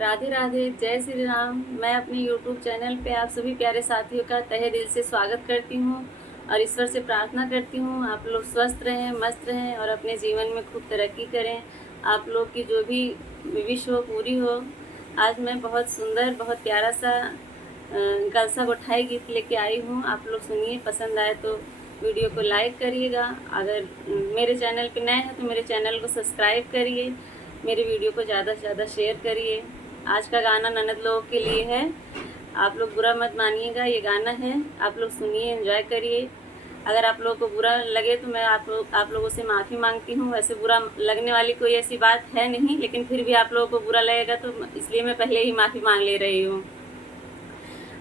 राधे राधे, जय श्री राम। मैं अपने YouTube चैनल पे आप सभी प्यारे साथियों का तहे दिल से स्वागत करती हूँ और ईश्वर से प्रार्थना करती हूँ आप लोग स्वस्थ रहें, मस्त रहें और अपने जीवन में खूब तरक्की करें। आप लोग की जो भी विश हो पूरी हो। आज मैं बहुत सुंदर, बहुत प्यारा सा गलसा गोठाई गीत लेके आई हूँ। आप लोग सुनिए, पसंद आए तो वीडियो को लाइक करिएगा। अगर मेरे चैनल पे नए हैं तो मेरे चैनल को सब्सक्राइब करिए, मेरी वीडियो को ज़्यादा से ज़्यादा शेयर करिए। आज का गाना ननद लोगों के लिए है, आप लोग बुरा मत मानिएगा। ये गाना है, आप लोग सुनिए, एंजॉय करिए। अगर आप लोगों को बुरा लगे तो मैं आप लोगों से माफ़ी मांगती हूँ। वैसे बुरा लगने वाली कोई ऐसी बात है नहीं, लेकिन फिर भी आप लोगों को बुरा लगेगा तो इसलिए मैं पहले ही माफ़ी मांग ले रही हूँ।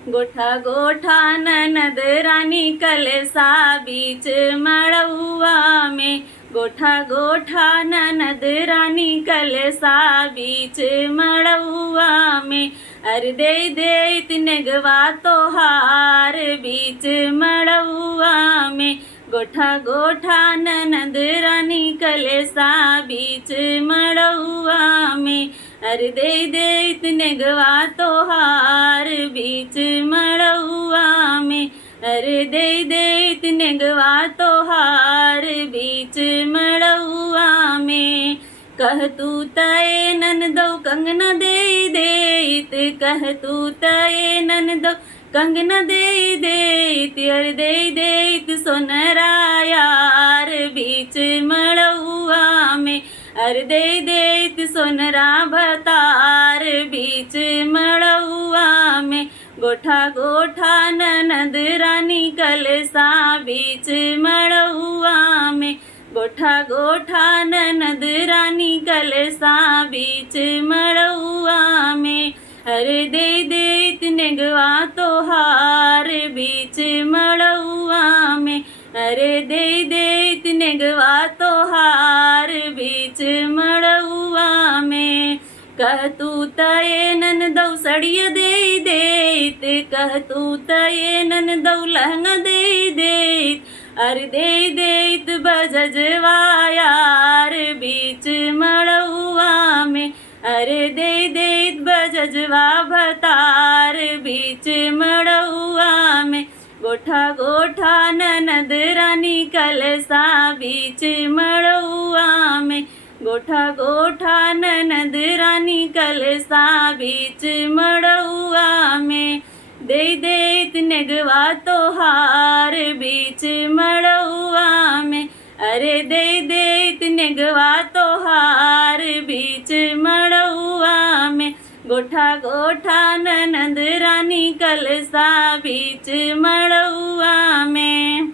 गोठा गोठा ननद रानी कलसा बीच मड़ुआ में, गोठा गोठा ननद रानी कलसा बीच मड़ुआ में, अरे दे दे इतने गवा तोहार बीच मड़ुआ में। गोठा गोठा ननद रानी कलसा बीच मड़ुआ में, अरे दे दे इतने गवा तोहार बीच मड़ुआ में, अरे दे दे इतने गवा तोहार बीच मड़ुआ में। कह तू तय ननदो कंगना दे देत, कह तू तय ननदो कंगना दे देत, अरे दे देत सोनरा यार बीच मड़ुआ में, अरे दे देत सोनरा भतार बीच मड़ुआ में। गोठा गोठा ननद रानी कलसा बीच मड़ुआ में, गोठा गोठा ननद रानी कलसा बीच मड़ुआ में, अरे दे दे इतने गवा तोहार बीच मड़ुआ में, अरे दे दे इतने गवा तोहार बीच मड़ुआ में। कह तू तये ननदौ सड़िया दे देत, कह तू तये ननदौ लहंगा दे देत, अरे दे देत बजजवा यार बीच मड़ुआ में, अरे दे देत बजजवा भतार बीच मड़ुआ में। गोठा गोठा ननद रानी कलसा बीच मड़ुआ में, गोठा गोठा ननद रानी कलसा बीच मड़ुआ में, दे दे इतने गवा तोहार बीच मड़ुआ में, अरे दे दे इतने गवा तोहार बीच मड़ुआ में। गोठा गोठा ननद रानी कलसा बीच मड़ुआ में।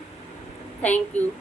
Thank you.